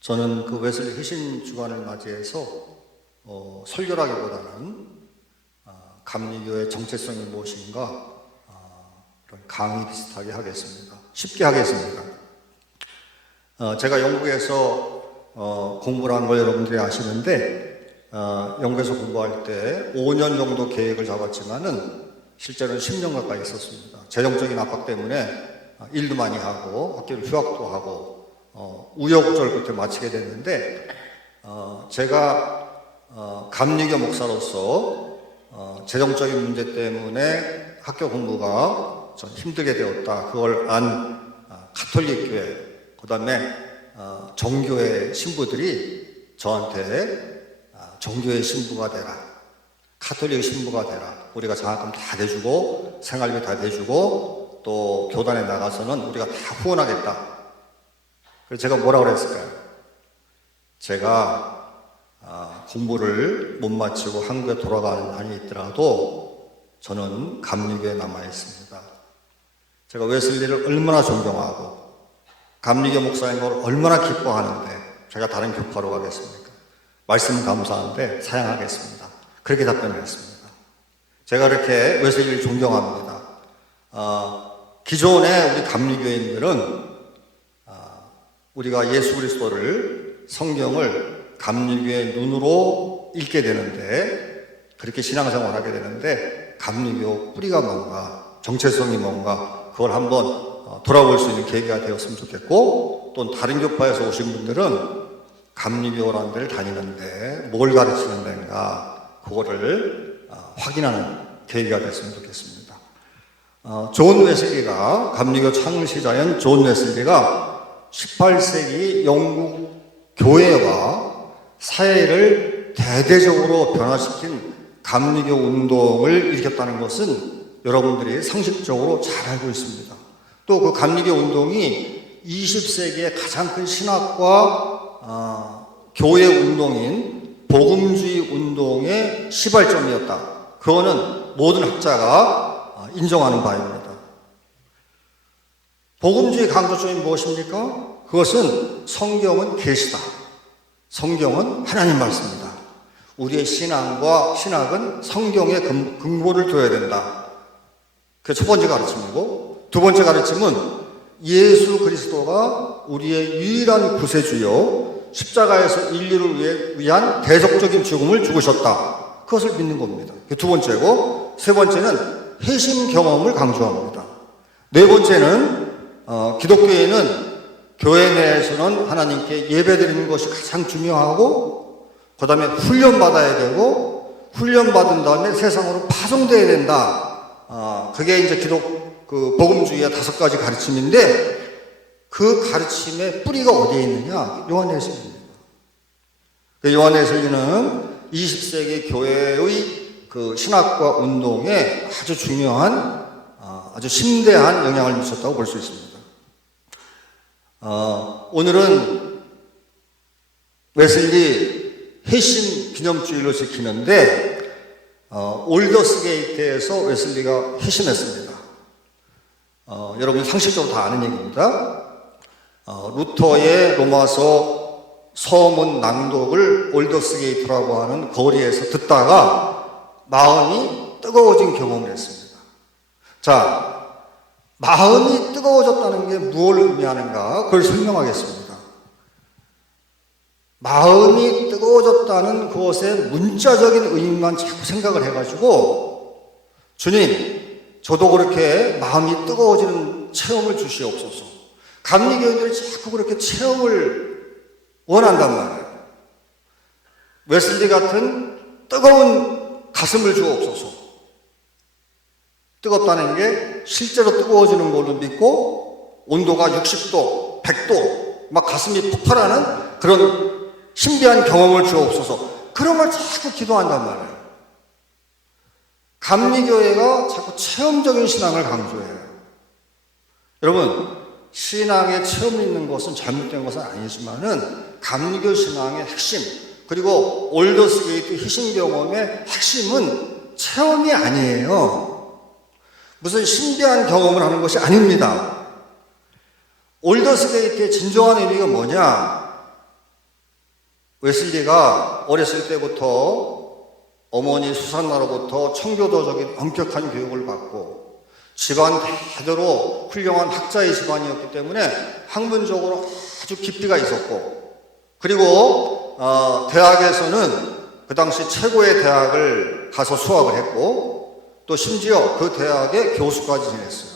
저는 그 웨슬리 회심 주간을 맞이해서 설교라기보다는 감리교의 정체성이 무엇인가 그런 강의 비슷하게 하겠습니다. 쉽게 하겠습니다. 제가 영국에서 공부를 한 걸 여러분들이 아시는데 영국에서 공부할 때 5년 정도 계획을 잡았지만은 실제로는 10년 가까이 있었습니다. 재정적인 압박 때문에 일도 많이 하고 학교를 휴학도 하고 우여곡절 끝에 마치게 됐는데 제가 감리교 목사로서 재정적인 문제 때문에 학교 공부가 좀 힘들게 되었다. 그걸 안 가톨릭 교회, 그 다음에 정교회 신부들이 저한테 정교회 신부가 되라, 가톨릭 신부가 되라, 우리가 장학금 다 내주고 생활비 다 내주고 또 교단에 나가서는 우리가 다 후원하겠다. 그래서 제가 뭐라고 그랬을까요? 제가 공부를 못 마치고 한국에 돌아가는 한이 있더라도 저는 감리교에 남아 있습니다. 제가 웨슬리를 얼마나 존경하고 감리교 목사인 걸 얼마나 기뻐하는데 제가 다른 교파로 가겠습니까? 말씀은 감사한데 사양하겠습니다. 그렇게 답변을 했습니다. 제가 이렇게 웨슬리를 존경합니다. 기존의 우리 감리교인들은 우리가 예수 그리스도를, 성경을 감리교의 눈으로 읽게 되는데, 그렇게 신앙생활을 하게 되는데, 감리교 뿌리가 뭔가, 정체성이 뭔가, 그걸 한번 돌아볼 수 있는 계기가 되었으면 좋겠고, 또 다른 교파에서 오신 분들은 감리교라는 데를 다니는데 뭘 가르치는 데인가, 그거를 확인하는 계기가 됐으면 좋겠습니다. 존 웨슬리가, 감리교 창시자인 존 웨슬리가 18세기 영국 교회와 사회를 대대적으로 변화시킨 감리교 운동을 일으켰다는 것은 여러분들이 상식적으로 잘 알고 있습니다. 또 그 감리교 운동이 20세기의 가장 큰 신학과 교회 운동인 복음주의 운동의 시발점이었다. 그거는 모든 학자가 인정하는 바입니다. 복음주의 강조점이 무엇입니까? 그것은 성경은 계시다. 성경은 하나님 말씀이다. 우리의 신앙과 신학은 성경에 근거를 둬야 된다. 그게 첫 번째 가르침이고, 두 번째 가르침은 예수 그리스도가 우리의 유일한 구세주요 십자가에서 인류를 위한 대속적인 죽음을 죽으셨다. 그것을 믿는 겁니다. 그게 두 번째고, 세 번째는 회심 경험을 강조합니다. 네 번째는 기독교인은 교회 내에서는 하나님께 예배드리는 것이 가장 중요하고, 그 다음에 훈련받아야 되고, 훈련받은 다음에 세상으로 파송되어야 된다. 그게 이제 복음주의의 5가지 가르침인데, 그 가르침의 뿌리가 어디에 있느냐? 요한예술입니다. 요한예술은 20세기 교회의 그 신학과 운동에 아주 중요한, 아주 심대한 영향을 미쳤다고 볼 수 있습니다. 오늘은 웨슬리 회심 기념주일로 지키는데, 올더스 게이트에서 웨슬리가 회심했습니다. 여러분 상식적으로 다 아는 얘기입니다. 루터의 로마서 서문 낭독을 올더스 게이트라고 하는 거리에서 듣다가 마음이 뜨거워진 경험을 했습니다. 자, 마음이 뜨거워졌다는 게 무엇을 의미하는가? 그걸 설명하겠습니다. 마음이 뜨거워졌다는 그것의 문자적인 의미만 자꾸 생각을 해가지고, 주님, 저도 그렇게 마음이 뜨거워지는 체험을 주시옵소서. 감리교인들이 자꾸 그렇게 체험을 원한단 말이에요. 웨슬리 같은 뜨거운 가슴을 주옵소서. 뜨겁다는 게 실제로 뜨거워지는 걸로 믿고, 온도가 60도, 100도, 막 가슴이 폭발하는 그런 신비한 경험을 주옵소서. 그런 걸 자꾸 기도한단 말이에요. 감리교회가 자꾸 체험적인 신앙을 강조해요. 여러분, 신앙에 체험이 있는 것은 잘못된 것은 아니지만은 감리교 신앙의 핵심, 그리고 올더스 게이트 희신 경험의 핵심은 체험이 아니에요. 무슨 신비한 경험을 하는 것이 아닙니다. 올더스게이트의 진정한 의미가 뭐냐? 웨슬리가 어렸을 때부터 어머니 수산나로부터 청교도적인 엄격한 교육을 받고 집안 대대로 훌륭한 학자의 집안이었기 때문에 학문적으로 아주 깊이가 있었고, 그리고 대학에서는 그 당시 최고의 대학을 가서 수학을 했고, 또 심지어 그 대학의 교수까지 지냈어요.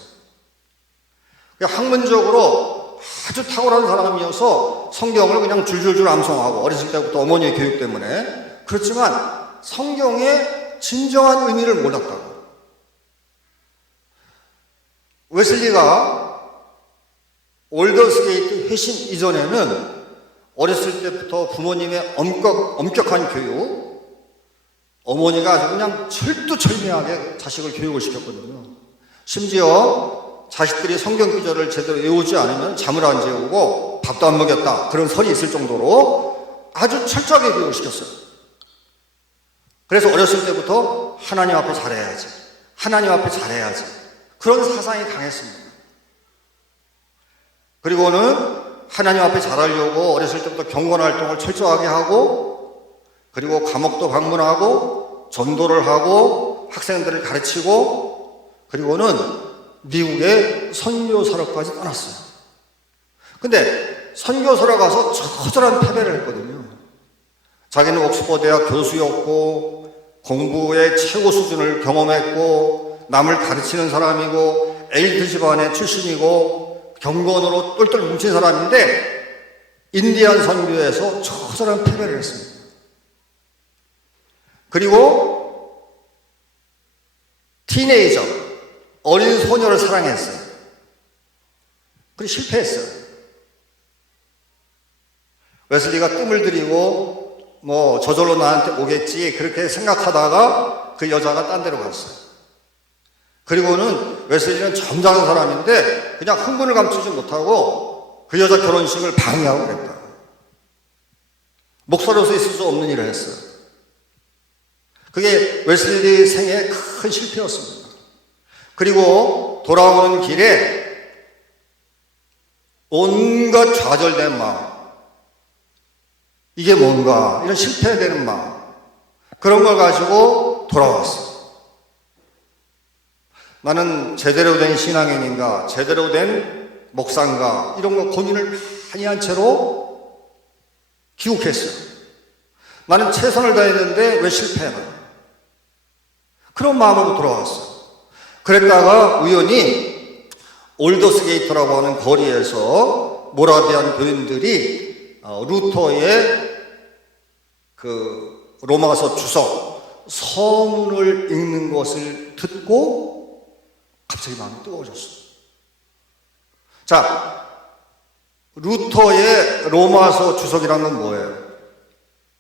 학문적으로 아주 탁월한 사람이어서 성경을 그냥 줄줄줄 암송하고, 어렸을 때부터 어머니의 교육 때문에. 그렇지만 성경의 진정한 의미를 몰랐다고. 웨슬리가 올더스게이트 회심 이전에는 어렸을 때부터 부모님의 엄격한 교육, 어머니가 아주 그냥 철두철미하게 자식을 교육을 시켰거든요. 심지어 자식들이 성경 구절을 제대로 외우지 않으면 잠을 안 재우고 밥도 안 먹였다, 그런 설이 있을 정도로 아주 철저하게 교육을 시켰어요. 그래서 어렸을 때부터 하나님 앞에 잘해야지, 하나님 앞에 잘해야지, 그런 사상이 강했습니다. 그리고는 하나님 앞에 잘하려고 어렸을 때부터 경건 활동을 철저하게 하고, 그리고 감옥도 방문하고 전도를 하고 학생들을 가르치고, 그리고는 미국의 선교사로까지 떠났어요. 근데 선교사로 가서 처절한 패배를 했거든요. 자기는 옥스퍼드 대학 교수였고 공부의 최고 수준을 경험했고 남을 가르치는 사람이고 엘리트 집안의 출신이고 경건으로 똘똘 뭉친 사람인데 인디안 선교에서 처절한 패배를 했습니다. 그리고 티네이저, 어린 소녀를 사랑했어요. 그리고 실패했어요. 웨슬리가 뜸을 들이고 저절로 나한테 오겠지 그렇게 생각하다가 그 여자가 딴 데로 갔어요. 그리고는 웨슬리는 점잖은 사람인데 그냥 흥분을 감추지 못하고 그 여자 결혼식을 방해하고 그랬다. 목사로서 있을 수 없는 일을 했어요. 그게 웨슬리 생애의 큰 실패였습니다. 그리고 돌아오는 길에 온갖 좌절된 마음, 이게 뭔가, 이런 실패되는 마음, 그런 걸 가지고 돌아왔어. 나는 제대로 된 신앙인인가, 제대로 된 목사인가, 이런 거 고민을 많이 한 채로 귀국했어요. 나는 최선을 다했는데 왜 실패하나? 그런 마음으로 돌아왔어. 그랬다가 우연히 올더스게이트라고 하는 거리에서 모라비안 교인들이 루터의 그 로마서 주석 서문을 읽는 것을 듣고 갑자기 마음이 뜨거워졌어요. 자, 루터의 로마서 주석이라는 건 뭐예요?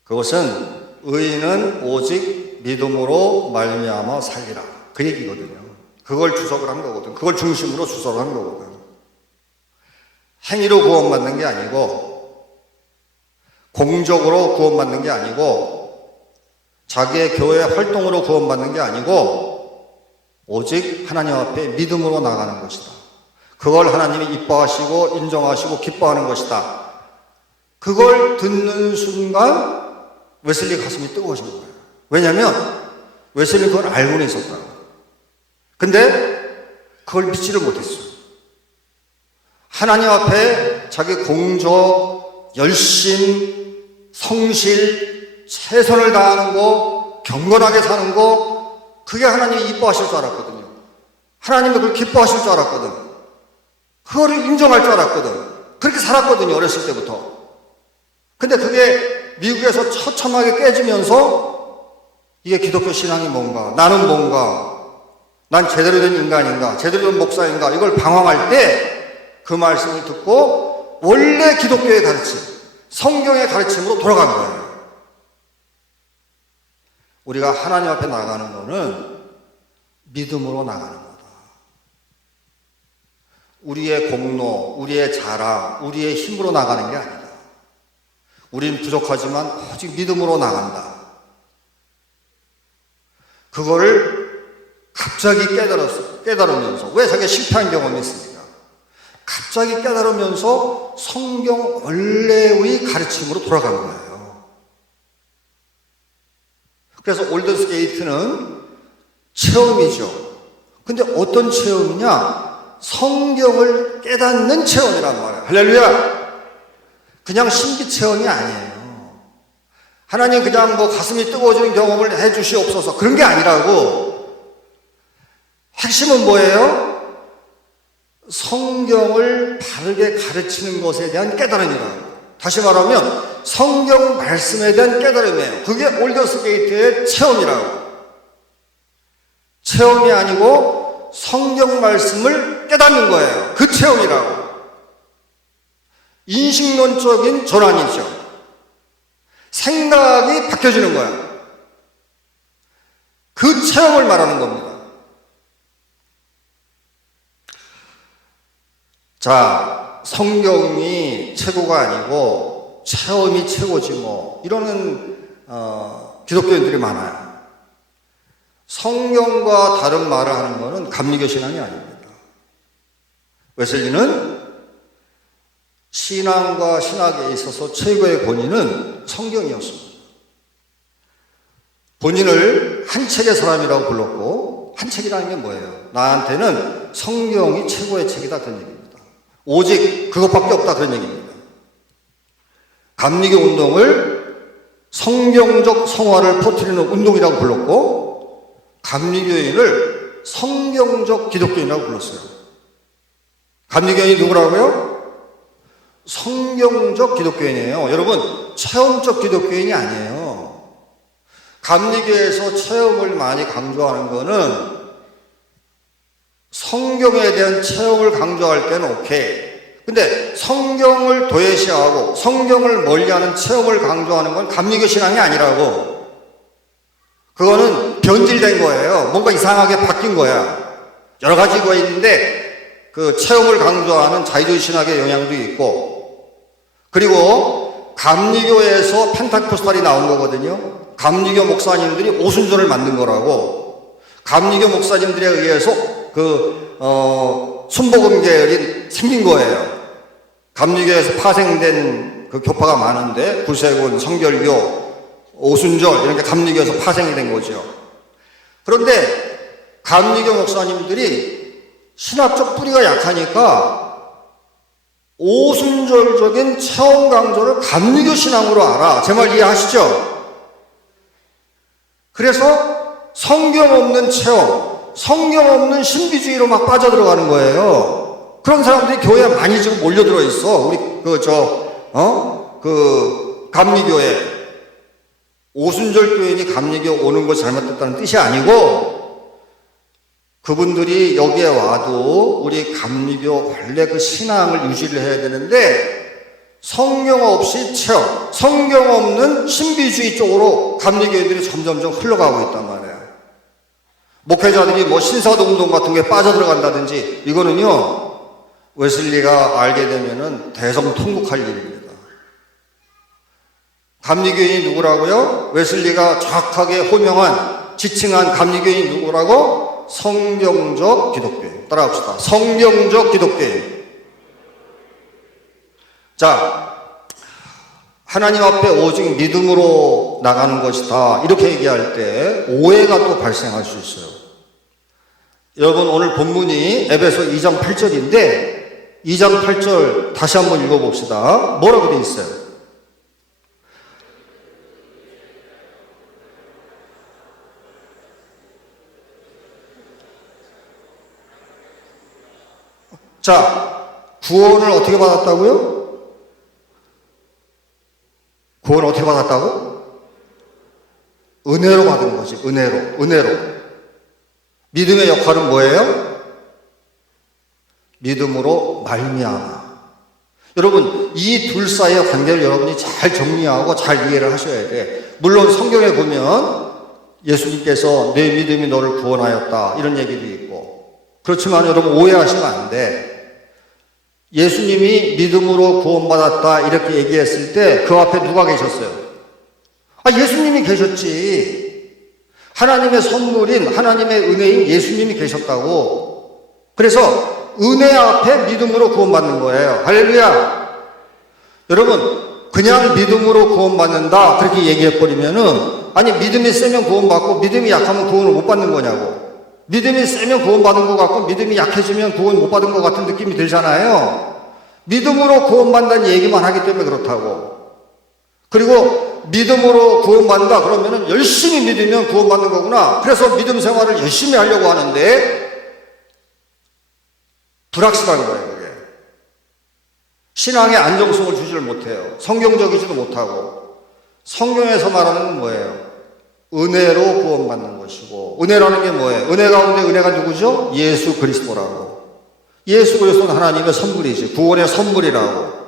그것은 의인은 오직 믿음으로 말미암아 살리라, 그 얘기거든요. 그걸 주석을 한 거거든. 그걸 중심으로 주석을 한 거거든. 행위로 구원받는 게 아니고, 공적으로 구원받는 게 아니고, 자기의 교회 활동으로 구원받는 게 아니고, 오직 하나님 앞에 믿음으로 나가는 것이다. 그걸 하나님이 이뻐하시고 인정하시고 기뻐하는 것이다. 그걸 듣는 순간 웨슬리 가슴이 뜨거워진 거예요. 왜냐하면 웨슬리 그걸 알고는 있었다고. 근데 그걸 믿지를 못했어요. 하나님 앞에 자기 공적, 열심, 성실, 최선을 다하는 거, 경건하게 사는 거, 그게 하나님이 이뻐하실 줄 알았거든요. 하나님이 그걸 기뻐하실 줄 알았거든. 그거를 인정할 줄 알았거든. 그렇게 살았거든요, 어렸을 때부터. 근데 그게 미국에서 처참하게 깨지면서 이게 기독교 신앙이 뭔가, 나는 뭔가, 난 제대로 된 인간인가, 제대로 된 목사인가, 이걸 방황할 때 그 말씀을 듣고 원래 기독교의 가르침, 성경의 가르침으로 돌아간 거예요. 우리가 하나님 앞에 나가는 거는 믿음으로 나가는 거다. 우리의 공로, 우리의 자랑, 우리의 힘으로 나가는 게 아니다. 우린 부족하지만 오직 믿음으로 나간다. 그거를 갑자기 깨달으면서, 왜 자기가 실패한 경험이 있습니까? 갑자기 깨달으면서 성경 원래의 가르침으로 돌아간 거예요. 그래서 올더스 게이트는 체험이죠. 근데 어떤 체험이냐? 성경을 깨닫는 체험이란 말이에요. 할렐루야! 그냥 신기 체험이 아니에요. 하나님 그냥 뭐 가슴이 뜨거워지는 경험을 해 주시옵소서 그런 게 아니라고. 핵심은 뭐예요? 성경을 바르게 가르치는 것에 대한 깨달음이라고. 다시 말하면 성경 말씀에 대한 깨달음이에요. 그게 올더스 게이트의 체험이라고. 체험이 아니고 성경 말씀을 깨닫는 거예요. 그 체험이라고. 인식론적인 전환이죠. 생각이 바뀌어지는 거예요. 그 체험을 말하는 겁니다. 자, 성경이 최고가 아니고 체험이 최고지 뭐 이러는 기독교인들이 많아요. 성경과 다른 말을 하는 것은 감리교 신앙이 아닙니다. 웨슬리는 신앙과 신학에 있어서 최고의 본인은 성경이었습니다. 본인을 한 책의 사람이라고 불렀고, 한 책이라는 게 뭐예요? 나한테는 성경이 최고의 책이다 그런 얘기입니다. 오직 그것밖에 없다 그런 얘기입니다. 감리교 운동을 성경적 성화를 퍼뜨리는 운동이라고 불렀고, 감리교인을 성경적 기독교인이라고 불렀어요. 감리교인이 누구라고요? 성경적 기독교인이에요. 여러분, 체험적 기독교인이 아니에요. 감리교에서 체험을 많이 강조하는 거는 성경에 대한 체험을 강조할 때는 오케이. 근데 성경을 도외시하고 성경을 멀리하는 체험을 강조하는 건 감리교 신앙이 아니라고. 그거는 변질된 거예요. 뭔가 이상하게 바뀐 거야. 여러 가지가 있는데 그 체험을 강조하는 자유주의 신학의 영향도 있고, 그리고 감리교에서 펜타코스탈이 나온 거거든요. 감리교 목사님들이 오순절을 만든 거라고. 감리교 목사님들에 의해서 순복음 계열이 생긴 거예요. 감리교에서 파생된 그 교파가 많은데 구세군, 성결교, 오순절 이런 게 감리교에서 파생이 된 거죠. 그런데 감리교 목사님들이 신학적 뿌리가 약하니까 오순절적인 체험 강조를 감리교 신앙으로 알아. 제 말 이해하시죠? 그래서 성경 없는 체험, 성경 없는 신비주의로 막 빠져들어가는 거예요. 그런 사람들이 교회에 많이 지금 몰려들어 있어. 우리 감리교에. 오순절 교인이 감리교 오는 거 잘못됐다는 뜻이 아니고, 그분들이 여기에 와도 우리 감리교 원래 그 신앙을 유지를 해야 되는데, 성경 없이 체험, 성경 없는 신비주의 쪽으로 감리교인들이 점점점 흘러가고 있단 말이에요. 목회자들이 뭐 신사동동 같은 게 빠져들어간다든지, 이거는요 웨슬리가 알게 되면은 대성통곡할 일입니다. 감리교인이 누구라고요? 웨슬리가 정확하게 호명한, 지칭한 감리교인이 누구라고? 성경적 기독교인. 따라합시다. 성경적 기독교인. 자, 하나님 앞에 오직 믿음으로 나가는 것이다 이렇게 얘기할 때 오해가 또 발생할 수 있어요. 여러분, 오늘 본문이 에베소 2장 8절인데 2장 8절 다시 한번 읽어봅시다. 뭐라고 되어 있어요? 자, 구원을 어떻게 받았다고요? 구원을 어떻게 받았다고? 은혜로 받은 거지. 은혜로. 믿음의 역할은 뭐예요? 믿음으로 말미암아. 여러분, 이 둘 사이의 관계를 여러분이 잘 정리하고 잘 이해를 하셔야 돼. 물론 성경에 보면 예수님께서 내 믿음이 너를 구원하였다 이런 얘기도 있고, 그렇지만 여러분 오해하시면 안 돼. 예수님이 믿음으로 구원받았다 이렇게 얘기했을 때 그 앞에 누가 계셨어요? 예수님이 계셨지. 하나님의 선물인, 하나님의 은혜인 예수님이 계셨다고. 그래서 은혜 앞에 믿음으로 구원받는 거예요. 할렐루야. 여러분, 그냥 믿음으로 구원받는다 그렇게 얘기해버리면은, 아니 믿음이 세면 구원받고 믿음이 약하면 구원을 못 받는 거냐고. 믿음이 세면 구원받은 것 같고 믿음이 약해지면 구원 못 받은 것 같은 느낌이 들잖아요. 믿음으로 구원받는다는 얘기만 하기 때문에 그렇다고. 그리고 믿음으로 구원받는다 그러면은 열심히 믿으면 구원받는 거구나. 그래서 믿음 생활을 열심히 하려고 하는데 불확실한 거예요, 그게. 신앙의 안정성을 주지를 못해요. 성경적이지도 못하고. 성경에서 말하는 건 뭐예요? 은혜로 구원받는 것이고, 은혜라는 게 뭐예요? 은혜 가운데 은혜가 누구죠? 예수 그리스도라고. 예수 그리스도는 하나님의 선물이지. 구원의 선물이라고.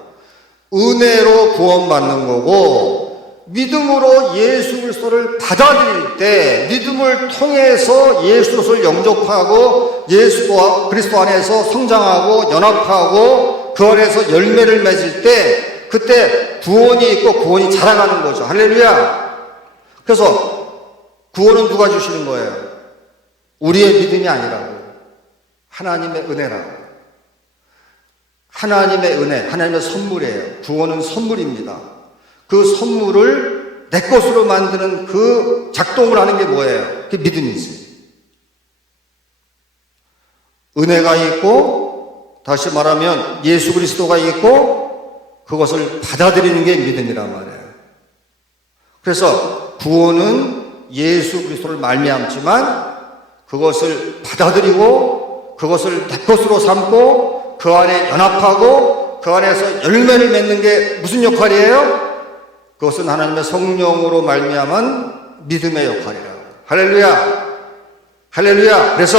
은혜로 구원받는 거고, 믿음으로 예수 그리스도를 받아들일 때, 믿음을 통해서 예수 그리스도를 영접하고 예수 그리스도 안에서 성장하고 연합하고 그 안에서 열매를 맺을 때, 그때 구원이 있고 구원이 자라가는 거죠. 할렐루야. 그래서 구원은 누가 주시는 거예요? 우리의 믿음이 아니라고. 하나님의 은혜라고. 하나님의 은혜, 하나님의 선물이에요. 구원은 선물입니다. 그 선물을 내 것으로 만드는 그 작동을 하는 게 뭐예요? 그게 믿음이지. 은혜가 있고, 다시 말하면 예수 그리스도가 있고, 그것을 받아들이는 게 믿음이란 말이에요. 그래서 구원은 예수 그리스도를 말미암지만 그것을 받아들이고 그것을 내 것으로 삼고 그 안에 연합하고 그 안에서 열매를 맺는 게 무슨 역할이에요? 그것은 하나님의 성령으로 말미암은 믿음의 역할이라고. 할렐루야. 할렐루야. 그래서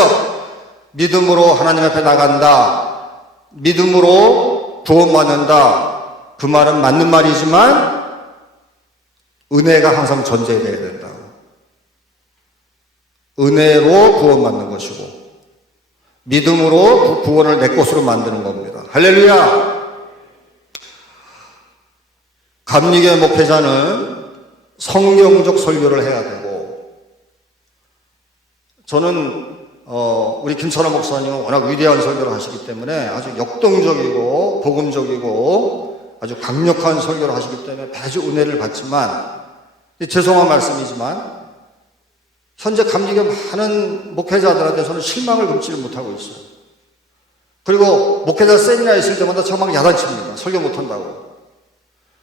믿음으로 하나님 앞에 나간다, 믿음으로 구원받는다, 그 말은 맞는 말이지만 은혜가 항상 전제되어야 된다고. 은혜로 구원받는 것이고 믿음으로 그 구원을 내 것으로 만드는 겁니다. 할렐루야. 감리교회 목회자는 성경적 설교를 해야 되고, 저는 우리 김찬호 목사님은 워낙 위대한 설교를 하시기 때문에 아주 역동적이고 복음적이고 아주 강력한 설교를 하시기 때문에 아주 은혜를 받지만, 죄송한 말씀이지만 현재 감리교 많은 목회자들한테 저는 실망을 금치를 못하고 있어요. 그리고 목회자 세미나 있을 때마다 저 막 야단칩니다. 설교 못한다고.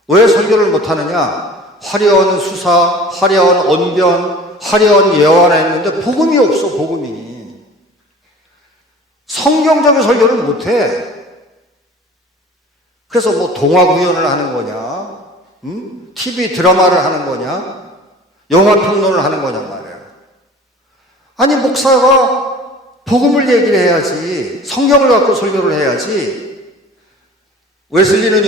왜 설교를 못하느냐? 화려한 수사, 화려한 언변, 화려한 예화나 했는데 복음이 없어. 복음이. 성경적인 설교를 못해. 그래서 뭐 동화 구연을 하는 거냐, TV 드라마를 하는 거냐, 영화 평론을 하는 거냐 말이야. 아니 목사가 복음을 얘기를 해야지, 성경을 갖고 설교를 해야지. 웨슬리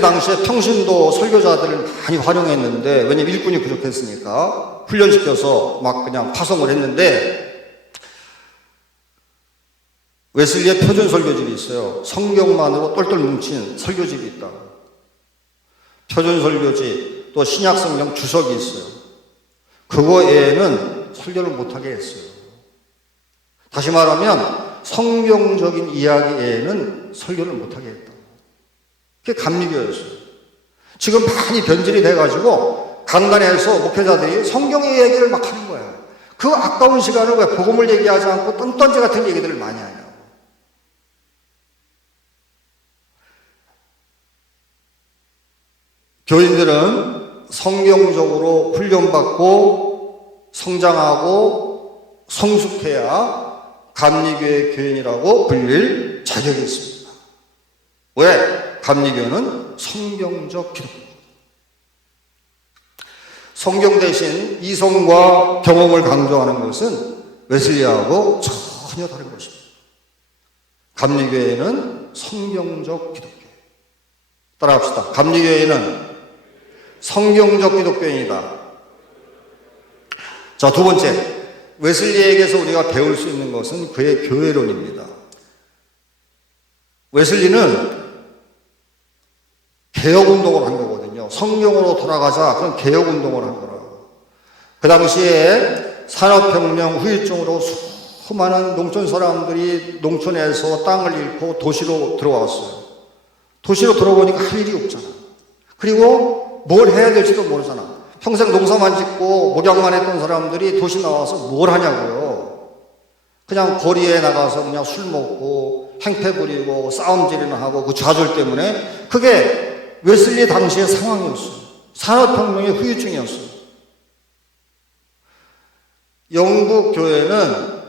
당시에 평신도 설교자들을 많이 활용했는데, 왜냐면 일꾼이 부족했으니까 훈련시켜서 막 그냥 파송을 했는데, 웨슬리의 표준 설교집이 있어요. 성경만으로 똘똘 뭉친 설교집이 있다고. 표준 설교집, 또 신약 성경 주석이 있어요. 그거 외에는 설교를 못하게 했어요. 다시 말하면 성경적인 이야기 외에는 설교를 못하게 했다. 그게 감리교였어요. 지금 많이 변질이 돼가지고 강단에서 목회자들이 성경의 얘기를 막 하는 거야. 그 아까운 시간을 왜 복음을 얘기하지 않고 똥던지 같은 얘기들을 많이 하냐고. 교인들은 성경적으로 훈련받고 성장하고 성숙해야 감리교의 교인이라고 불릴 자격이 있습니다. 왜? 감리교는 성경적 기독교입니다. 성경 대신 이성과 경험을 강조하는 것은 웨슬리하고 전혀 다른 것입니다. 감리교회는 성경적 기독교. 따라합시다. 감리교회는 성경적 기독교인이다. 자, 두 번째, 웨슬리에게서 우리가 배울 수 있는 것은 그의 교회론입니다. 웨슬리는 개혁운동을 한 거거든요. 성경으로 돌아가자. 그런 개혁운동을 한 거라고. 그 당시에 산업혁명 후유증으로 수많은 농촌 사람들이 농촌에서 땅을 잃고 도시로 들어왔어요. 도시로 들어오니까 할 일이 없잖아. 그리고 뭘 해야 될지도 모르잖아. 평생 농사만 짓고 목양만 했던 사람들이 도시 나와서 뭘 하냐고요. 그냥 거리에 나가서 그냥 술 먹고 행패 부리고 싸움질이나 하고 그 좌절 때문에 그게 웨슬리 당시의 상황이었어요. 산업혁명의 후유증이었어요. 영국 교회는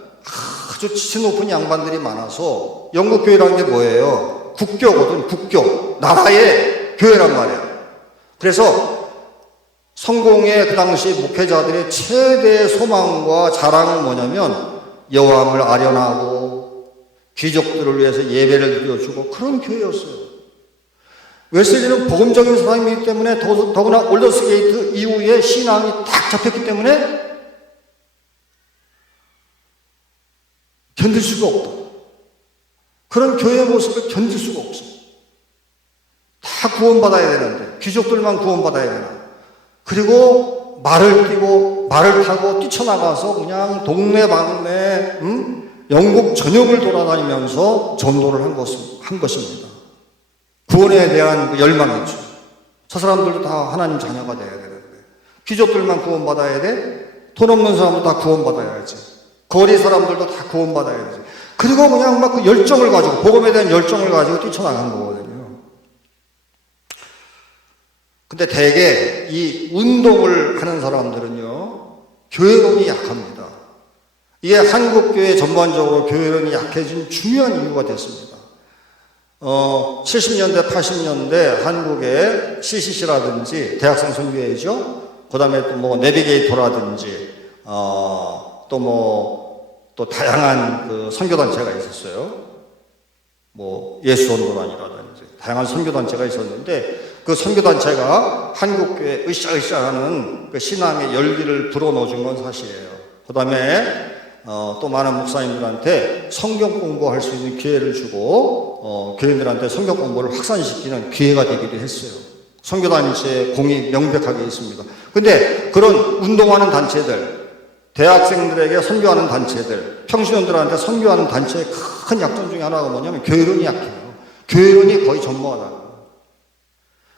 아주 지체 높은 양반들이 많아서 영국 교회라는 게 뭐예요? 국교거든, 국교. 나라의 교회란 말이에요. 그래서 성공의 그 당시 목회자들의 최대 소망과 자랑은 뭐냐면 여왕을 아련하고 귀족들을 위해서 예배를 드려주고 그런 교회였어요. 웨슬리는 복음적인 사람이기 때문에 더구나 올더스게이트 이후에 신앙이 딱 잡혔기 때문에 견딜 수가 없다. 그런 교회의 모습을 견딜 수가 없어. 다 구원받아야 되는데 귀족들만 구원받아야 되나. 그리고 말을 띄고 말을 타고 뛰쳐나가서 그냥 동네방네 영국 전역을 돌아다니면서 전도를 한 것입니다. 구원에 대한 그 열망이죠. 저 사람들도 다 하나님 자녀가 돼야 되는데 귀족들만 구원받아야 돼? 돈 없는 사람도 다 구원받아야지. 거리 사람들도 다 구원받아야지. 그리고 그냥 막 그 열정을 가지고 복음에 대한 열정을 가지고 뛰쳐나간 거거든요. 근데 대개 이 운동을 하는 사람들은요, 교회론이 약합니다. 이게 한국교회 전반적으로 교회론이 약해진 중요한 이유가 됐습니다. 70년대, 80년대 한국의 CCC라든지 대학생 선교회죠. 그 다음에 또 뭐 내비게이터라든지, 또 다양한 그 선교단체가 있었어요. 뭐 예수원도단이라든지 다양한 선교단체가 있었는데 그 선교단체가 한국교회 으쌰으쌰하는 그 신앙의 열기를 불어넣어준 건 사실이에요. 그 다음에 또 많은 목사님들한테 성경 공부할 수 있는 기회를 주고 교인들한테 성경 공부를 확산시키는 기회가 되기도 했어요. 선교단체의 공이 명백하게 있습니다. 근데 그런 운동하는 단체들, 대학생들에게 선교하는 단체들, 평신원들한테 선교하는 단체의 큰 약점 중에 하나가 뭐냐면 교회론이 약해요. 교회론이 거의 전무하다.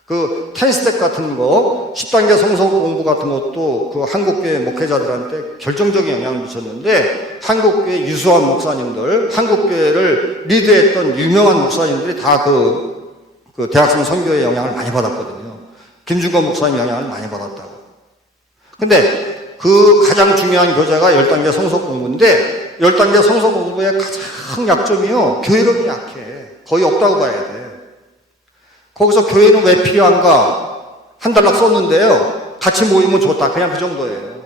그 10스텝 같은 거, 10단계 성서 공부 같은 것도 그 한국교회 목회자들한테 결정적인 영향을 미쳤는데 한국교회 유수한 목사님들, 한국교회를 리드했던 유명한 목사님들이 다 그 대학생 선교의 영향을 많이 받았거든요. 김준건 목사님 영향을 많이 받았다고. 근데 그 가장 중요한 교재가 10단계 성서 공부인데 10단계 성서 공부의 가장 약점이요. 교회론이 약해. 거의 없다고 봐야 돼. 거기서 교회는 왜 필요한가? 한 달락 썼는데요. 같이 모이면 좋다. 그냥 그 정도예요.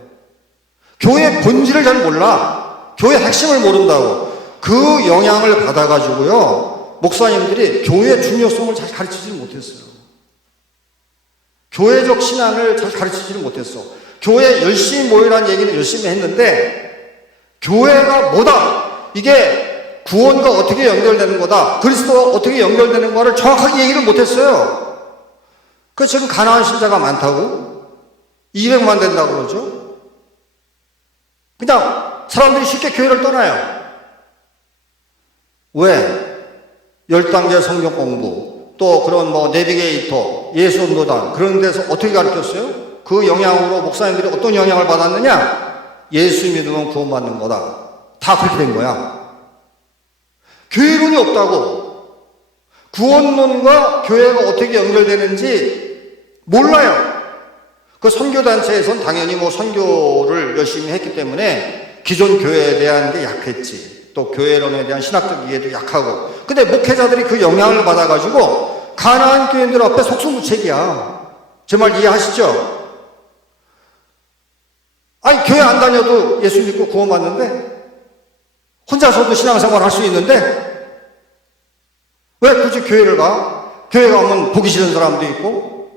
교회의 본질을 잘 몰라. 교회 핵심을 모른다고. 그 영향을 받아가지고요. 목사님들이 교회의 중요성을 잘 가르치지 못했어요. 교회적 신앙을 잘 가르치지를 못했어. 교회 열심히 모이라는 얘기는 열심히 했는데 교회가 뭐다? 이게 구원과 어떻게 연결되는 거다. 그리스도와 어떻게 연결되는 거를 정확하게 얘기를 못했어요. 그래서 지금 가난한 신자가 많다고 200만 된다고 그러죠. 그냥 사람들이 쉽게 교회를 떠나요. 왜? 10단계 성경 공부, 또 그런 뭐 내비게이터, 예수원도단 그런 데서 어떻게 가르쳤어요? 그 영향으로 목사님들이 어떤 영향을 받았느냐? 예수 믿으면 구원받는 거다. 다 그렇게 된 거야. 교회론이 없다고. 구원론과 교회가 어떻게 연결되는지 몰라요. 그 선교단체에선 당연히 뭐 선교를 열심히 했기 때문에 기존 교회에 대한 게 약했지. 또 교회론에 대한 신학적 이해도 약하고. 근데 목회자들이 그 영향을 받아가지고 가난한 교인들 앞에 속수무책이야. 제 말 이해하시죠? 아니 교회 안 다녀도 예수 믿고 구원받는데 혼자서도 신앙생활 할 수 있는데 왜 굳이 교회를 가? 교회 가면 보기 싫은 사람도 있고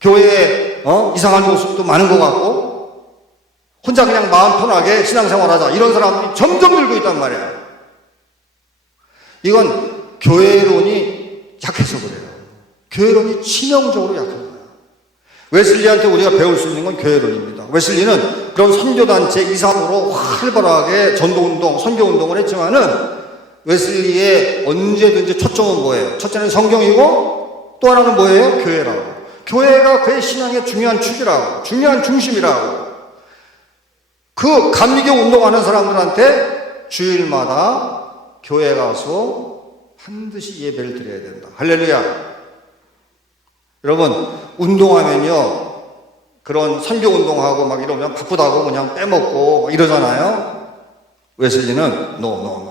교회에 이상한 모습도 많은 것 같고 혼자 그냥 마음 편하게 신앙생활 하자 이런 사람들이 점점 늘고 있단 말이야. 이건 교회론이 약해서 그래요. 교회론이 치명적으로 약한 거야. 웨슬리한테 우리가 배울 수 있는 건 교회론입니다. 웨슬리는 그런 선교단체 이상으로 활발하게 전도운동, 선교운동을 했지만은 웨슬리의 언제든지 초점은 뭐예요? 첫째는 성경이고 또 하나는 뭐예요? 교회라고. 교회가 그의 신앙의 중요한 축이라고, 중요한 중심이라고. 그 감리교 운동하는 사람들한테 주일마다 교회 가서 반드시 예배를 드려야 된다. 할렐루야. 여러분, 운동하면요, 그런 선교 운동하고 막 이러면 바쁘다고 그냥 빼먹고 이러잖아요. 웨슬리는 no.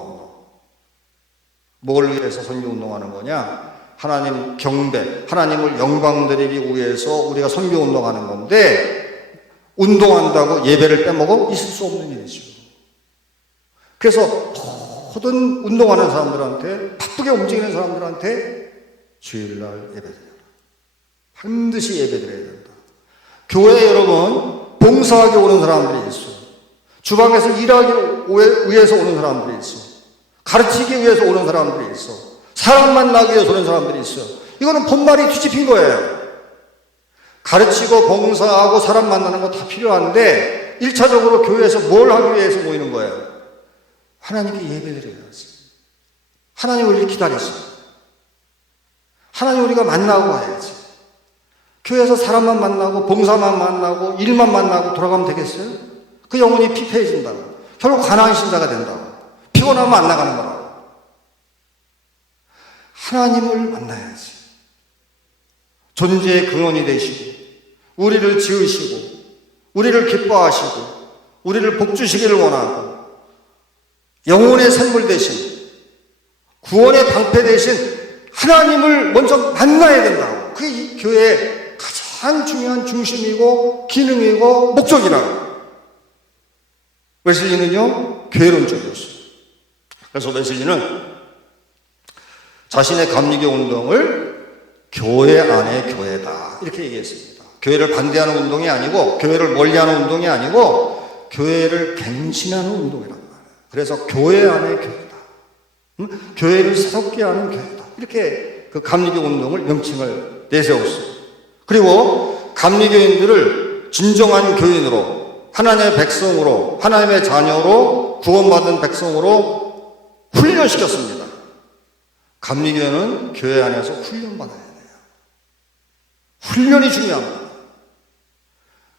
뭘 위해서 선교 운동하는 거냐? 하나님 경배, 하나님을 영광드리기 위해서 우리가 선교 운동하는 건데, 운동한다고 예배를 빼먹어? 있을 수 없는 일이죠. 그래서 모든 운동하는 사람들한테, 바쁘게 움직이는 사람들한테 주일날 예배드려라. 반드시 예배드려야 된다. 교회에 여러분, 봉사하기 오는 사람들이 있어요. 주방에서 일하기 위해서 오는 사람들이 있어요. 가르치기 위해서 오는 사람들이 있어. 사람 만나기 위해서 오는 사람들이 있어요. 이거는 본말이 뒤집힌 거예요. 가르치고 봉사하고 사람 만나는 거 다 필요한데 1차적으로 교회에서 뭘 하기 위해서 모이는 거예요? 하나님께 예배드려야지. 하나님 우리를 기다렸어. 하나님 우리가 만나고 와야지. 교회에서 사람만 만나고 봉사만 만나고 일만 만나고 돌아가면 되겠어요? 그 영혼이 피폐해진다고. 결국 가나안 신자가 된다고. 피곤하면 안 나가는 거라고. 하나님을 만나야지. 존재의 근원이 되시고 우리를 지으시고 우리를 기뻐하시고 우리를 복주시기를 원하고 영혼의 샘물 되신 구원의 방패 되신 하나님을 먼저 만나야 된다고. 그게 이 교회의 가장 중요한 중심이고 기능이고 목적이라고. 웨슬리는요 교회론적이었어요. 그래서 웨슬리는 자신의 감리교 운동을 교회 안의 교회다 이렇게 얘기했습니다. 교회를 반대하는 운동이 아니고 교회를 멀리하는 운동이 아니고 교회를 갱신하는 운동이란 말이에요. 그래서 교회 안의 교회다. 교회를 새롭게 하는 교회다. 이렇게 그 감리교 운동을 명칭을 내세웠어요. 그리고 감리교인들을 진정한 교인으로 하나님의 백성으로 하나님의 자녀로 구원받은 백성으로 훈련시켰습니다. 감리교회는 교회 안에서 훈련받아야 돼요. 훈련이 중요합니다.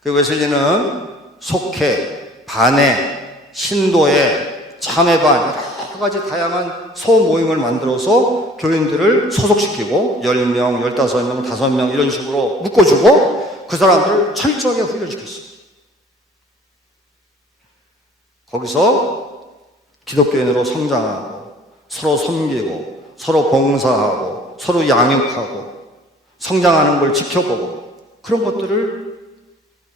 그 웨슬리는 속회, 반회, 신도회, 참회반 여러 가지 다양한 소모임을 만들어서 교인들을 소속시키고 10명, 15명, 5명 이런 식으로 묶어주고 그 사람들을 철저하게 훈련시켰어요. 거기서 기독교인으로 성장하고 서로 섬기고 서로 봉사하고 서로 양육하고 성장하는 걸 지켜보고 그런 것들을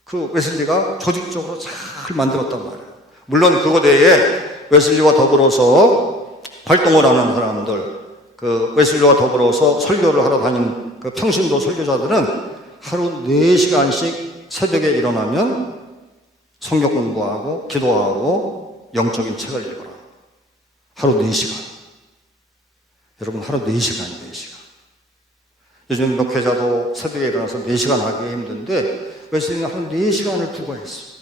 그 웨슬리가 조직적으로 잘 만들었단 말이에요. 물론 그거 외에 웨슬리와 더불어서 활동을 하는 사람들, 그 웨슬리와 더불어서 설교를 하러 다닌 그 평신도 설교자들은 하루 4시간씩 새벽에 일어나면 성경 공부하고 기도하고 영적인 책을 읽어라. 하루 4시간. 여러분 하루 4시간이에요. 4시간. 요즘 목회자도 새벽에 일어나서 4시간 하기 힘든데 웨슬리는 하루 4시간을 부과했어요.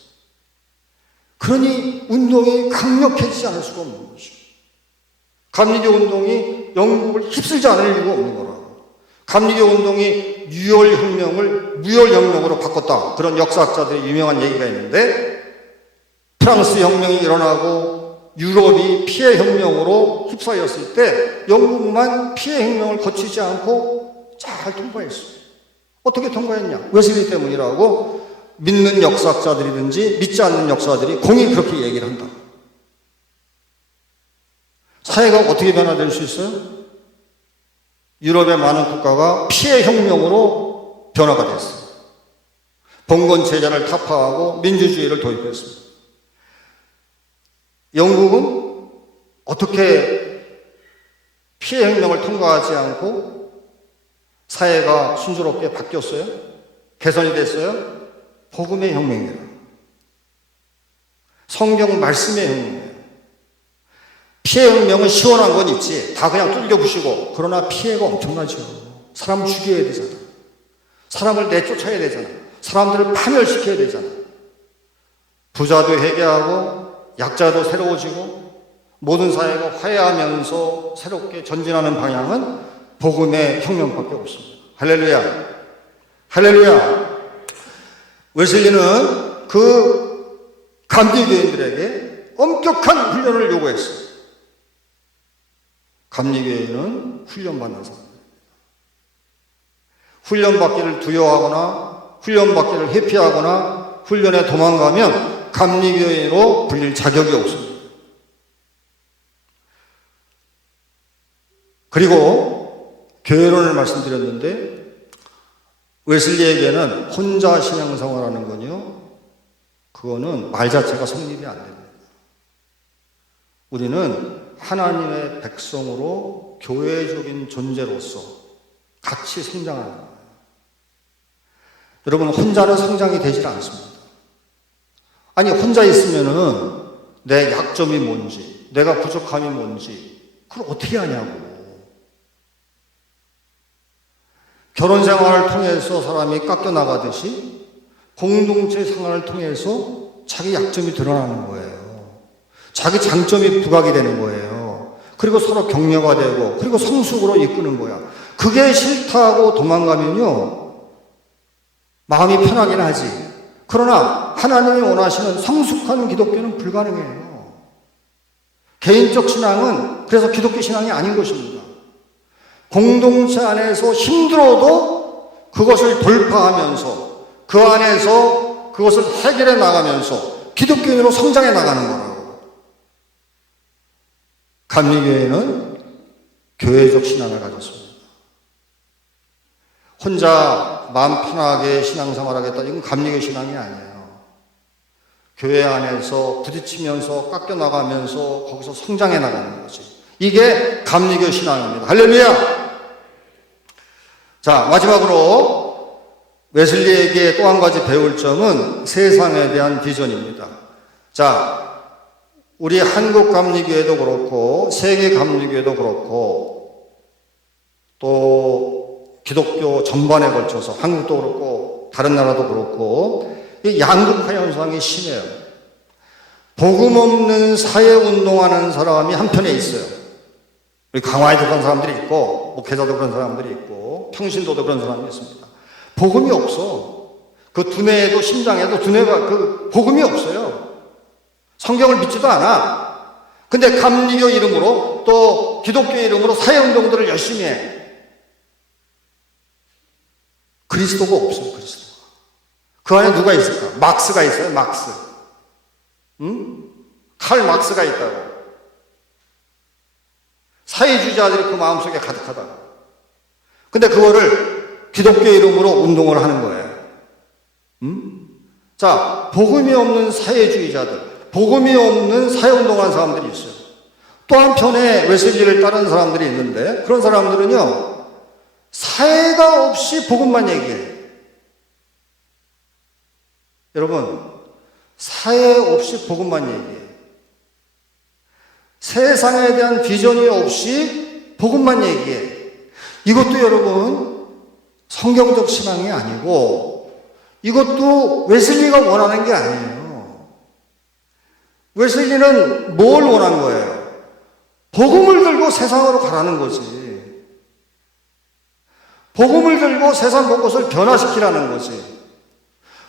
그러니 운동이 강력해지지 않을 수가 없는 것이죠. 감리교 운동이 영국을 휩쓸지 않을 이유가 없는 거라고. 감리교 운동이 유혈혁명을 무혈혁명으로 바꿨다. 그런 역사학자들의 유명한 얘기가 있는데 프랑스 혁명이 일어나고 유럽이 피해혁명으로 휩싸였을 때 영국만 피해혁명을 거치지 않고 잘 통과했어요. 어떻게 통과했냐? 웨슬리 때문이라고 믿는 역사학자들이든지 믿지 않는 역사들이 공히 그렇게 얘기를 한다. 사회가 어떻게 변화될 수 있어요? 유럽의 많은 국가가 피해혁명으로 변화가 됐어요. 봉건제자를 타파하고 민주주의를 도입했습니다. 영국은 어떻게 피해혁명을 통과하지 않고 사회가 순조롭게 바뀌었어요? 개선이 됐어요? 복음의 혁명이에요. 성경 말씀의 혁명이에요. 피해혁명은 시원한 건 있지. 다 그냥 뚫겨 부시고. 그러나 피해가 엄청나죠. 사람 죽여야 되잖아. 사람을 내쫓아야 되잖아. 사람들을 파멸시켜야 되잖아. 부자도 회개하고 약자도 새로워지고 모든 사회가 화해하면서 새롭게 전진하는 방향은 복음의 혁명밖에 없습니다. 할렐루야. 할렐루야. 웨슬리는 그 감리교인들에게 엄격한 훈련을 요구했어요. 감리교인은 훈련받는 사람입니다. 훈련받기를 두려워하거나 훈련받기를 회피하거나 훈련에 도망가면 감리교인으로 불릴 자격이 없습니다. 그리고 교회론을 말씀드렸는데 웨슬리에게는 혼자 신앙생활하는 건요, 그거는 말 자체가 성립이 안 됩니다. 우리는 하나님의 백성으로 교회적인 존재로서 같이 성장하는 거예요. 여러분, 혼자는 성장이 되질 않습니다. 아니, 혼자 있으면은 내 약점이 뭔지, 내가 부족함이 뭔지, 그걸 어떻게 하냐고. 결혼 생활을 통해서 사람이 깎여나가듯이 공동체 생활을 통해서 자기 약점이 드러나는 거예요. 자기 장점이 부각이 되는 거예요. 그리고 서로 격려가 되고, 그리고 성숙으로 이끄는 거야. 그게 싫다고 도망가면요, 마음이 편하긴 하지. 그러나 하나님이 원하시는 성숙한 기독교는 불가능해요. 개인적 신앙은 그래서 기독교 신앙이 아닌 것입니다. 공동체 안에서 힘들어도 그것을 돌파하면서 그 안에서 그것을 해결해 나가면서 기독교인으로 성장해 나가는 거라고. 감리교회는 교회적 신앙을 가졌습니다. 혼자 마음 편하게 신앙생활하겠다, 이건 감리교 신앙이 아니에요. 교회 안에서 부딪히면서 깎여나가면서 거기서 성장해 나가는 거지. 이게 감리교 신앙입니다. 할렐루야! 자, 마지막으로 웨슬리에게 또 한 가지 배울 점은 세상에 대한 비전입니다. 자, 우리 한국 감리교회도 그렇고 세계 감리교회도 그렇고 또 기독교 전반에 걸쳐서 한국도 그렇고 다른 나라도 그렇고 이 양극화 현상이 심해요. 복음 없는 사회운동하는 사람이 한편에 있어요. 우리 강화에도 그런 사람들이 있고 목회자도 그런 사람들이 있고 평신도도 그런 사람이 있습니다. 복음이 없어. 그 두뇌에도 심장에도 두뇌가 그 복음이 없어요. 성경을 믿지도 않아. 근데 감리교 이름으로 또 기독교 이름으로 사회운동들을 열심히 해. 그리스도가 없어요. 그리스도가. 그 안에 누가 있을까? 막스가 있어요. 막스. 응? 칼 막스가 있다고. 사회주의자들이 그 마음속에 가득하다고. 근데 그거를 기독교 이름으로 운동을 하는 거예요. 자, 복음이 없는 사회주의자들, 복음이 없는 사회운동하는 사람들이 있어요. 또 한편에 웨슬리를 따르는 사람들이 있는데 그런 사람들은요, 사회가 없이 복음만 얘기해요. 여러분, 사회 없이 복음만 얘기해요. 세상에 대한 비전이 없이 복음만 얘기해. 이것도 여러분 성경적 신앙이 아니고 이것도 웨슬리가 원하는 게 아니에요. 웨슬리는 뭘 원한 거예요? 복음을 들고 세상으로 가라는 거지. 복음을 들고 세상 곳곳을 변화시키라는 거지.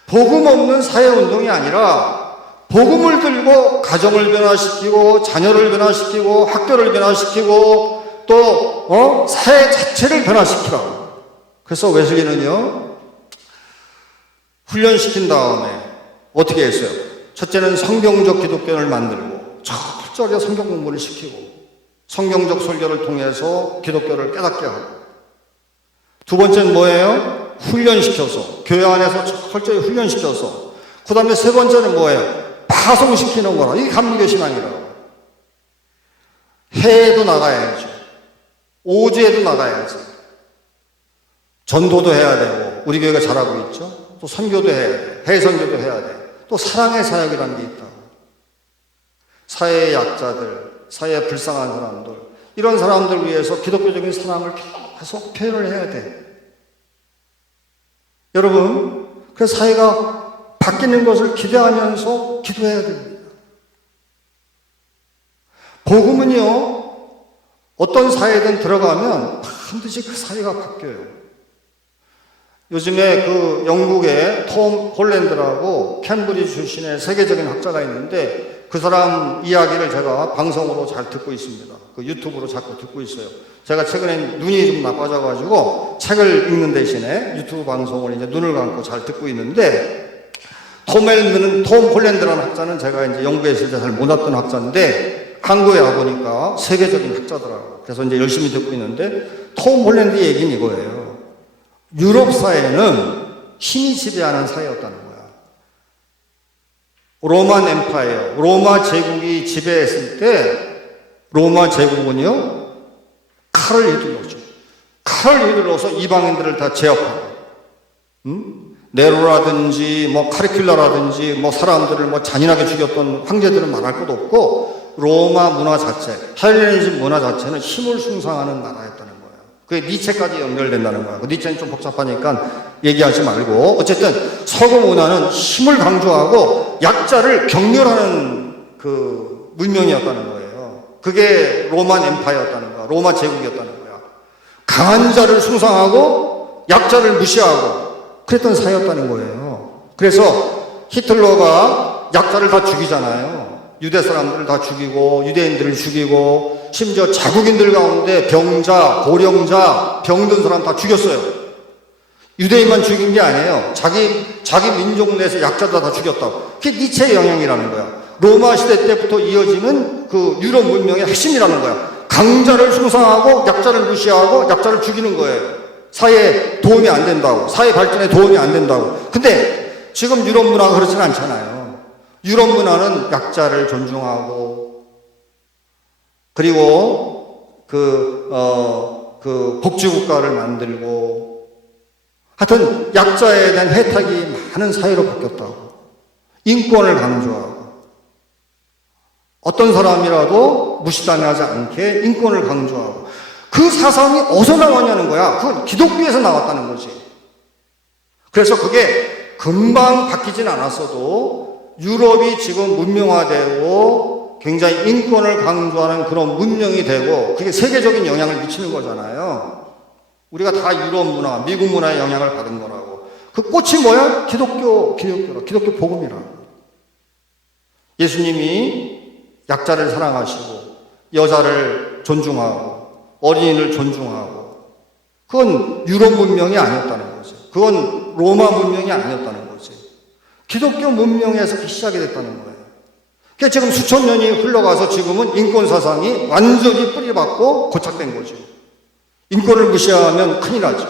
복음 없는 사회운동이 아니라 복음을 들고 가정을 변화시키고 자녀를 변화시키고 학교를 변화시키고 또 사회 자체를 변화시키라고. 그래서 웨슬리는요, 훈련시킨 다음에 어떻게 했어요? 첫째는 성경적 기독교를 만들고 철저하게 성경 공부를 시키고 성경적 설교를 통해서 기독교를 깨닫게 하고, 두 번째는 뭐예요? 훈련시켜서 교회 안에서 철저히 훈련시켜서, 그 다음에 세 번째는 뭐예요? 파송시키는 거라. 이게 감리교 신앙이라고. 해외도 나가야죠. 오주에도 나가야지. 전도도 해야 되고, 우리 교회가 잘하고 있죠. 또 선교도 해야 돼. 해외 선교도 해야 돼. 또 사랑의 사역이라는 게 있다고. 사회의 약자들, 사회에 불쌍한 사람들, 이런 사람들 위해서 기독교적인 사랑을 계속 표현을 해야 돼. 여러분, 그래서 사회가 바뀌는 것을 기대하면서 기도해야 됩니다. 복음은요, 어떤 사회든 들어가면 반드시 그 사회가 바뀌어요. 요즘에 그 영국의 톰 홀랜드라고 캠브리지 출신의 세계적인 학자가 있는데 그 사람 이야기를 제가 방송으로 잘 듣고 있습니다. 그 유튜브로 자꾸 듣고 있어요. 제가 최근에 눈이 좀 나빠져가지고 책을 읽는 대신에 유튜브 방송을 이제 눈을 감고 잘 듣고 있는데 톰 홀랜드라는 학자는 제가 이제 영국에 있을 때 잘 몰랐던 학자인데 한국에 와보니까 세계적인 학자더라고요. 그래서 이제 열심히 듣고 있는데 톰 홀랜드 얘기는 이거예요. 유럽 사회는 힘이 지배하는 사회였다는 거야. 로만 엠파이어, 로마 제국이 지배했을 때 로마 제국은요, 칼을 휘둘렀죠. 칼을 휘둘러서 이방인들을 다 제압하고, 네로라든지 뭐 카리큘라라든지 뭐 사람들을 뭐 잔인하게 죽였던 황제들은 말할 것도 없고 로마 문화 자체, 헬레니즘 문화 자체는 힘을 숭상하는 나라였다는 거예요. 그게 니체까지 연결된다는 거야. 그 니체는 좀 복잡하니까 얘기하지 말고 어쨌든 서구 문화는 힘을 강조하고 약자를 경멸하는 그 문명이었다는 거예요. 그게 로만 엠파이어였다는 거야. 로마 제국이었다는 거야. 강한 자를 숭상하고 약자를 무시하고 그랬던 사회였다는 거예요. 그래서 히틀러가 약자를 다 죽이잖아요. 유대 사람들을 다 죽이고 유대인들을 죽이고 심지어 자국인들 가운데 병자, 고령자, 병든 사람 다 죽였어요. 유대인만 죽인 게 아니에요. 자기 민족 내에서 약자도 다 죽였다고. 그게 니체의 영향이라는 거야. 로마 시대 때부터 이어지는 그 유럽 문명의 핵심이라는 거야. 강자를 숭상하고 약자를 무시하고 약자를 죽이는 거예요. 사회에 도움이 안 된다고. 사회 발전에 도움이 안 된다고. 근데 지금 유럽 문화가 그렇지는 않잖아요. 유럽 문화는 약자를 존중하고 그리고 그 복지국가를 만들고 하여튼 약자에 대한 혜택이 많은 사회로 바뀌었다고. 인권을 강조하고 어떤 사람이라도 무시당하지 않게 인권을 강조하고 그 사상이 어디서 나왔냐는 거야. 그건 기독교에서 나왔다는 거지. 그래서 그게 금방 바뀌진 않았어도 유럽이 지금 문명화되고 굉장히 인권을 강조하는 그런 문명이 되고 그게 세계적인 영향을 미치는 거잖아요. 우리가 다 유럽 문화, 미국 문화의 영향을 받은 거라고. 그 꽃이 뭐야? 기독교 복음이라. 예수님이 약자를 사랑하시고 여자를 존중하고 어린이를 존중하고 그건 유럽 문명이 아니었다는 거죠. 그건 로마 문명이 아니었다는 거지. 기독교 문명에서 시작이 됐다는 거예요. 그러니까 지금 수천 년이 흘러가서 지금은 인권 사상이 완전히 뿌리 박고 고착된 거죠. 인권을 무시하면 큰일 나죠.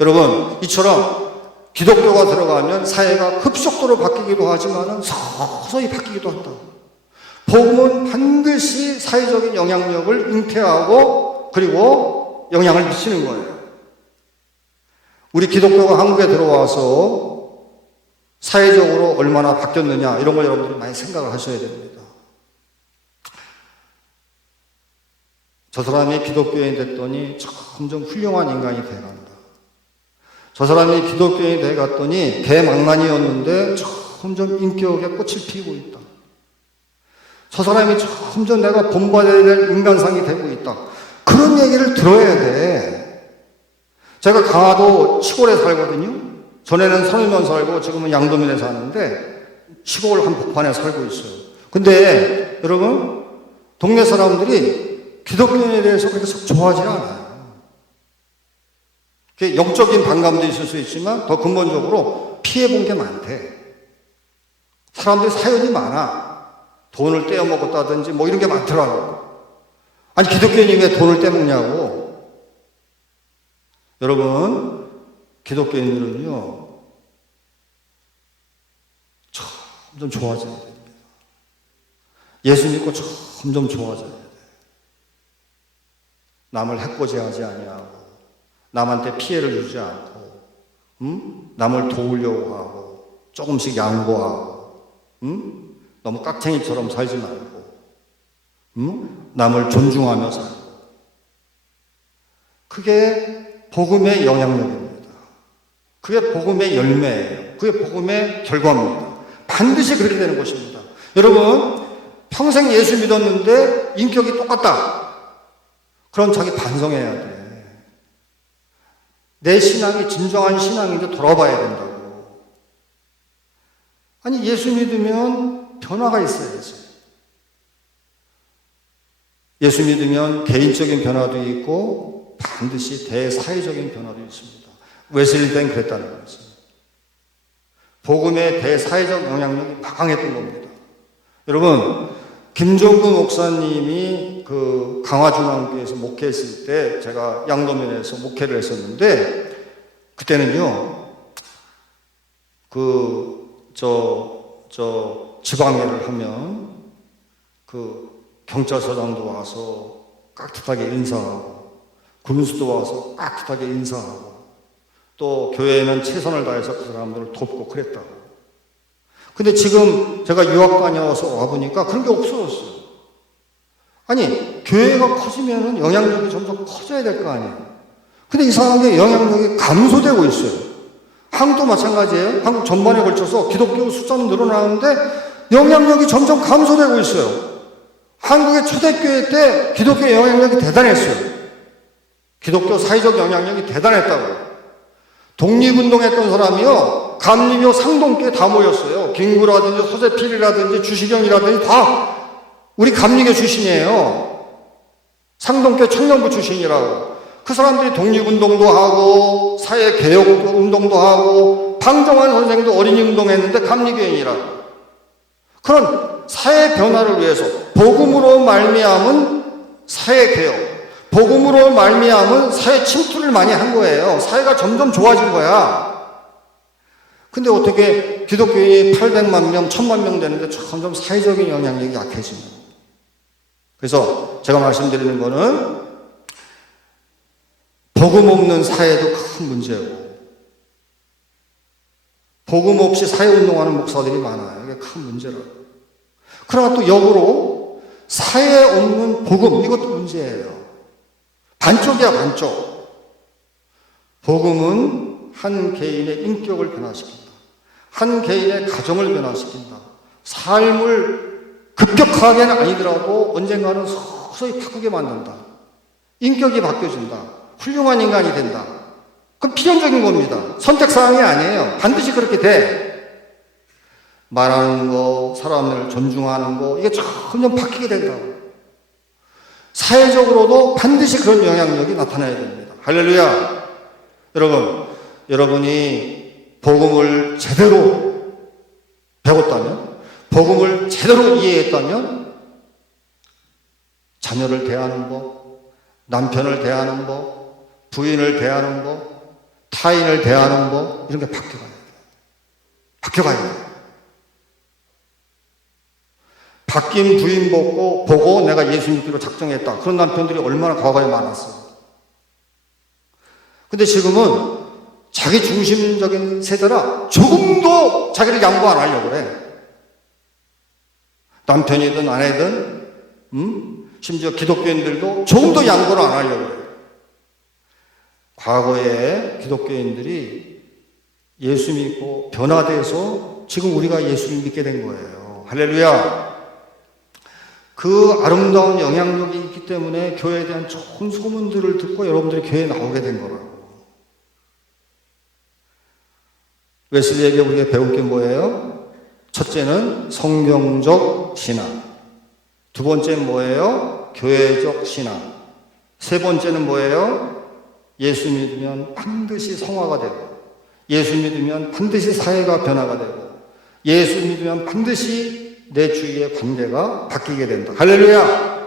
여러분, 이처럼 기독교가 들어가면 사회가 급속도로 바뀌기도 하지만 서서히 바뀌기도 한다. 복음은 반드시 사회적인 영향력을 잉태하고 그리고 영향을 미치는 거예요. 우리 기독교가 한국에 들어와서 사회적으로 얼마나 바뀌었느냐 이런 걸 여러분들이 많이 생각을 하셔야 됩니다. 저 사람이 기독교인이 됐더니 점점 훌륭한 인간이 돼간다. 저 사람이 기독교인이 돼갔더니 개망난이었는데 점점 인격에 꽃을 피우고 있다. 저 사람이 점점 내가 본받아야 될 인간상이 되고 있다. 그런 얘기를 들어야 돼. 제가 강화도 시골에 살거든요. 전에는 서울면 살고 지금은 양도면에 사는데 시골 한복판에 살고 있어요. 근데 여러분 동네 사람들이 기독교인에 대해서 그렇게 썩 좋아하지 않아요. 영적인 반감도 있을 수 있지만 더 근본적으로 피해본 게 많대. 사람들이 사연이 많아. 돈을 떼어먹었다든지 뭐 이런 게 많더라고. 아니 기독교인이 왜 돈을 떼먹냐고. 여러분 기독교인들은요 점점 좋아져야 됩니다. 예수 믿고 점점 좋아져야 돼요. 남을 해코지하지 아니하고 남한테 피해를 주지 않고 남을 도우려고 하고 조금씩 양보하고 너무 깍쟁이처럼 살지 말고 남을 존중하며 살고 그게 복음의 영향력입니다. 그게 복음의 열매예요. 그게 복음의 결과입니다. 반드시 그렇게 되는 것입니다. 여러분, 평생 예수 믿었는데 인격이 똑같다. 그럼 자기 반성해야 돼. 내 신앙이 진정한 신앙인데 돌아봐야 된다고. 아니, 예수 믿으면 변화가 있어야지. 예수 믿으면 개인적인 변화도 있고 반드시 대사회적인 변화도 있습니다. 웨슬리 때는 그랬다는 거죠. 복음의 대사회적 영향력이 막강했던 겁니다. 여러분, 김종구 목사님이 그 강화중앙교회에서 목회했을 때 제가 양도면에서 목회를 했었는데, 그때는요, 지방회를 하면 경찰서장도 와서 깍듯하게 인사하고, 군수도 와서 깍듯하게 인사하고, 또 교회에는 최선을 다해서 그 사람들을 돕고 그랬다고. 근데 지금 제가 유학 다녀와서 와보니까 그런 게 없어졌어요. 아니, 교회가 커지면은 영향력이 점점 커져야 될 거 아니에요. 근데 이상하게 영향력이 감소되고 있어요. 한국도 마찬가지예요. 한국 전반에 걸쳐서 기독교 숫자는 늘어나는데 영향력이 점점 감소되고 있어요. 한국의 초대교회 때 기독교 영향력이 대단했어요. 기독교 사회적 영향력이 대단했다고요. 독립운동했던 사람이요, 감리교 상동교에 다 모였어요. 김구라든지 서재필이라든지 주시경이라든지 다 우리 감리교 출신이에요. 상동교 청년부 출신이라고. 그 사람들이 독립운동도 하고 사회개혁운동도 하고 방정환 선생도 어린이운동했는데 감리교인이라고. 그런 사회 변화를 위해서 복음으로 말미암은 사회개혁, 복음으로 말미암은 사회 침투를 많이 한 거예요. 사회가 점점 좋아진 거야. 근데 어떻게 기독교인이 800만 명, 1000만 명 되는데 점점 사회적인 영향력이 약해지는 거예요. 그래서 제가 말씀드리는 거는 복음 없는 사회도 큰 문제고, 복음 없이 사회운동하는 목사들이 많아요. 이게 큰 문제라고. 그러나 또 역으로 사회에 없는 복음, 이것도 문제예요. 반쪽이야, 반쪽. 복음은 한 개인의 인격을 변화시킨다. 한 개인의 가정을 변화시킨다. 삶을 급격하게는 아니더라도 언젠가는 서서히 바꾸게 만든다. 인격이 바뀌어진다. 훌륭한 인간이 된다. 그건 필연적인 겁니다. 선택사항이 아니에요. 반드시 그렇게 돼. 말하는 거, 사람을 존중하는 거, 이게 점점 바뀌게 된다고. 사회적으로도 반드시 그런 영향력이 나타나야 됩니다. 할렐루야. 여러분이 복음을 제대로 배웠다면, 복음을 제대로 이해했다면, 자녀를 대하는 법, 남편을 대하는 법, 부인을 대하는 법, 타인을 대하는 법, 이런 게 바뀌어가야 돼요. 바뀌어가야 돼요. 바뀐 부인 보고 내가 예수 믿기로 작정했다. 그런 남편들이 얼마나 과거에 많았어요. 근데 지금은 자기 중심적인 세대라 조금도 자기를 양보 안 하려고 그래. 남편이든 아내든, 심지어 기독교인들도 조금도 양보를 안 하려고 그래. 과거에 기독교인들이 예수 믿고 변화돼서 지금 우리가 예수를 믿게 된 거예요. 할렐루야. 그 아름다운 영향력이 있기 때문에 교회에 대한 좋은 소문들을 듣고 여러분들이 교회에 나오게 된 거라고. 웨슬리에게 우리가 배울 게 뭐예요? 첫째는 성경적 신앙. 두 번째는 뭐예요? 교회적 신앙. 세 번째는 뭐예요? 예수 믿으면 반드시 성화가 되고, 예수 믿으면 반드시 사회가 변화가 되고, 예수 믿으면 반드시 내 주위의 관계가 바뀌게 된다. 할렐루야!